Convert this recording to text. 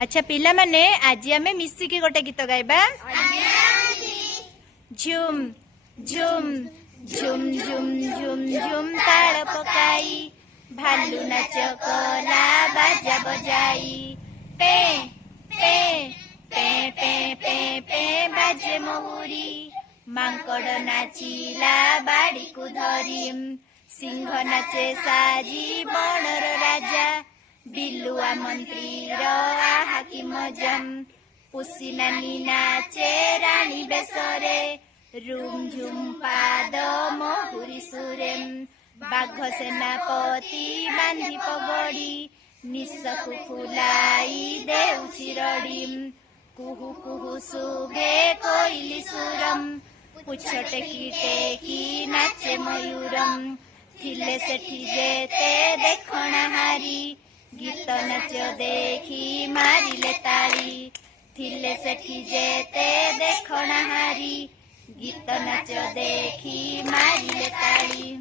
अच्छा पिला माने आज आमे मिसिकी गोटे गीत गाइबा झुम झुम झुम झुम झुम झुम ताल पकाई भालू नाच कला बाजा बजाई पे पे पे पे पे पे बाजे महुरी मांकड़ नाचिला बाड़ी को धरी सिंह नाचे साजी बनर राजा बिलुआ मंत्री आहा की मजम पुसी नानी नाचे रानी बेसरे रूम झुम पाद महुरी सुरेम बाघ सेनापति बांधी पगड़ी निशकु फुलाई देउछि रडीम कुहू कुहू सुगे कोइली सुरम पुछ टेकी टेकी नाचे मयूरम थिले सेठी जेते देखणा हारी गीत नाच देखी मारिले ताली थिले सेठी जेते देखणा हारी गीत नाच देखी मारिले ताली।